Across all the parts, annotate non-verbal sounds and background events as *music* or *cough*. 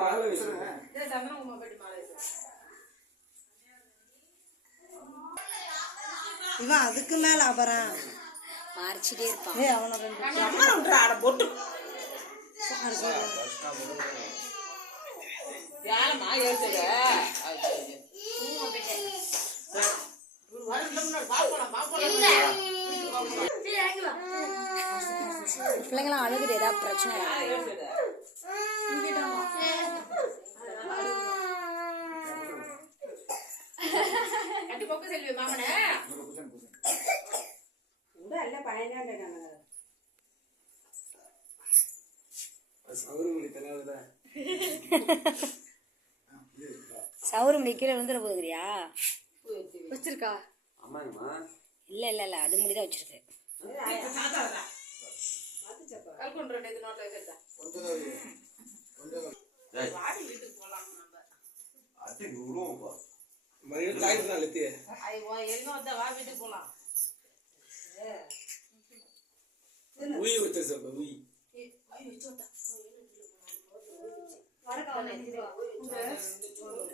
மாலை வச்சு. இவன் அதுக்கு மேல அபரான் மறைச்சிட்டே இருப்பான். ஏய் அவனை ரெண்டு பெட்டி. பிள்ளைங்களாம் அழுகுது ஏதாவது பிரச்சனை கட்டி மாமனே சவுறு முடி கீழே விழுந்துட போகுதுரியா வச்சிருக்கா? இல்ல இல்ல இல்ல அது முடிதான் வச்சிருக்கு. கல்கொண்டு ரெண்டு இது நோட்டில் வச்சிருக்கா வாடி வீட்டுக்கு போலாம். நம்ம ஐயோ எங்க வந்தா வா வீட்டுக்கு போலாம்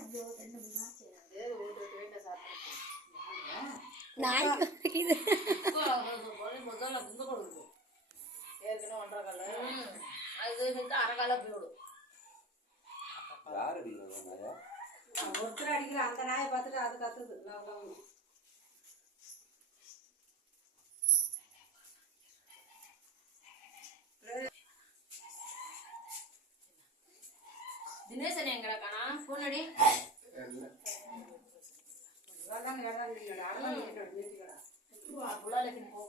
ஐயோ வச்சோட்டா நாய் முதல்ல குந்த கொடுக்குது ஏற்கனவே ஒன்றரை கால. அது வந்து அரை கால போயிடும். ஒருத்தர் அடிக்கிற அந்த நாயை பார்த்துட்டு அது கத்துது நான். தினேசன் எங்கடா காணா அதான் இடம் இல்லைடா, அதெல்லாம் இல்லைடா, நிறுத்திக்கடா. புள்ளாலக்கு போக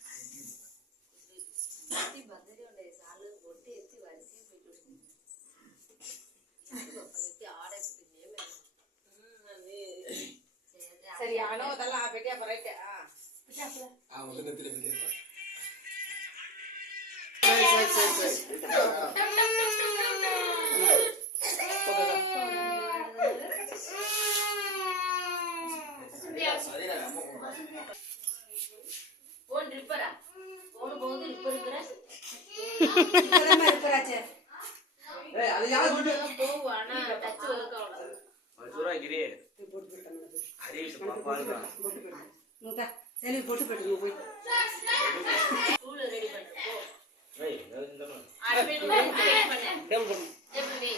அவட பின்னாடி புள்ளால காட்டி தண்ணா வச்சுட்டு திடீர்னு விட்டு விட்டு வரும் சரி *laughs* முத்தா, சரி, பொட்டு போட்டுருங்க, போய். ரெடி பண்ணு போ. அடுப்பில் ரெடி பண்ணு. எப்படி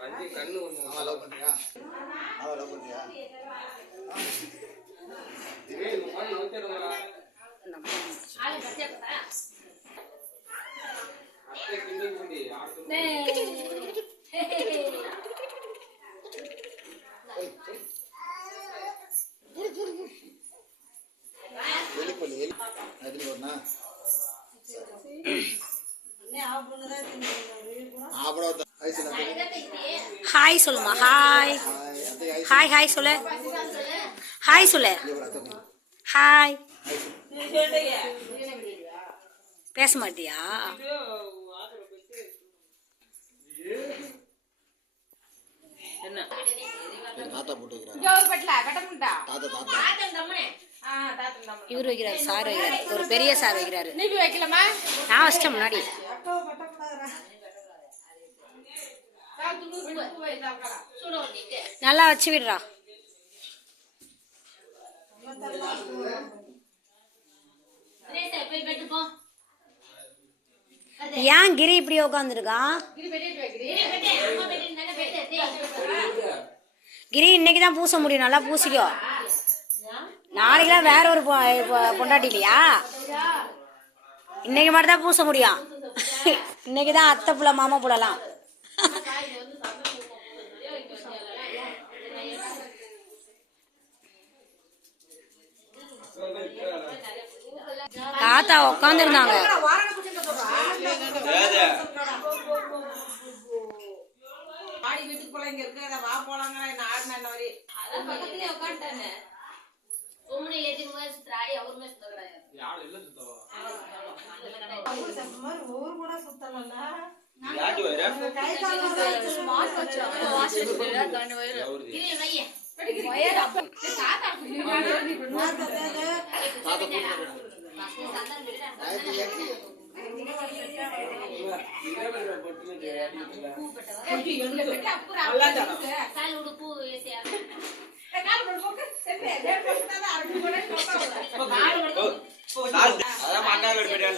போய் ரெடி பண்ணு போய் நீ வைக்கிறியாடா பிரபா இங்க புக்கு காணா இப்படி தினேசு காணா யாரா ஆளு கட்டியா பார்த்தா அண்ணே, ஆ பொண்ணுதான் தின்னு, வீடு போனா. ஹாய் சொல்லுமா. ஹாய் ஹாய் ஹாய் சொல்லு. ஹாய் சொல்லு. ஹாய் பேச மாட்டியா? இவர் வைக்கிறாரு சார் வைக்கிறாரு. ஒரு பெரிய சார் வைக்கிறாரு. நான் வச்சிட்டேன் முன்னாடி. நல்லா வச்சு விடுறா. ஏன் கிரி இப்படி உட்காந்துருக்கான் கிரி இன்னைக்கு தான் பூச முடியும். நல்லா பூசிக்கோ. நாளைக்கெல்லாம் வேற ஒரு பொ- பொண்டாட்டி இல்லையா இன்னைக்கு மட்டும் தான் பூச முடியும். *laughs* இன்னைக்கு தான் அத்தை புள்ள மாமா புள்ளலாம். தாத்தா உட்காந்துருந்தாங்க வீட்டுக்கு போல இங்க இருக்க. வா போலாங்க என்ன ஆடின என்ன வரி. அதான் பக்கத்துலயே உட்காந்துட்டானே உம்மனை ஏத்தி மாதிரி திராடி அவருமே சுத்தக்கூடாது. ஊர் சுத்த மாதிரி ஊர் கூட சுத்தணும்ல. யாட்டு வர? கை கால் வலி ஸ்மார்ட் வாட்ச் வாட்ச் வச்சுட்டு தண்ணி வயிறு கிரி வைய வயிறு அப்ப தாத்தா உடுப்பு ஏசியா அதான் மண்ணாங்கடி போயிட்டு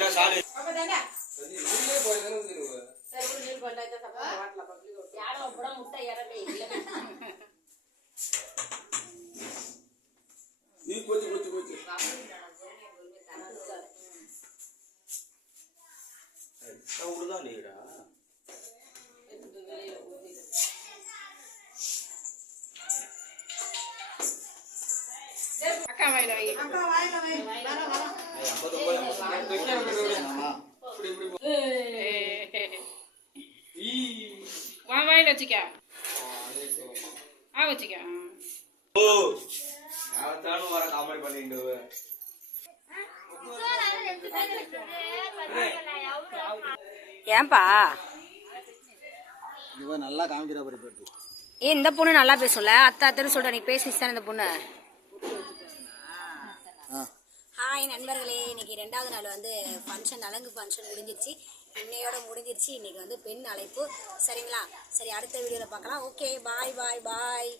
வர. வா. வாயில வச்சுக்க. ஆ வச்சுக்க. ஏன்பா? இவன் நல்லா காமிக்கிறா பாரு பேட்டு. ஏ இந்த பொண்ணு நல்லா பேசும்ல? அத்தா அத்தன்னு சொல்ற நீ பேசிச்சு தானே இந்த பொண்ணு? ஹாய் நண்பர்களே. இன்னைக்கு ரெண்டாவது நாள் வந்து ஃபங்க்ஷன் நலங்கு ஃபங்க்ஷன் முடிஞ்சிருச்சு. இன்னையோட முடிஞ்சிருச்சு. இன்னைக்கு வந்து பெண் அழைப்பு. சரிங்களா? சரி அடுத்த வீடியோவில் பார்க்கலாம். ஓகே பாய் பாய் பாய்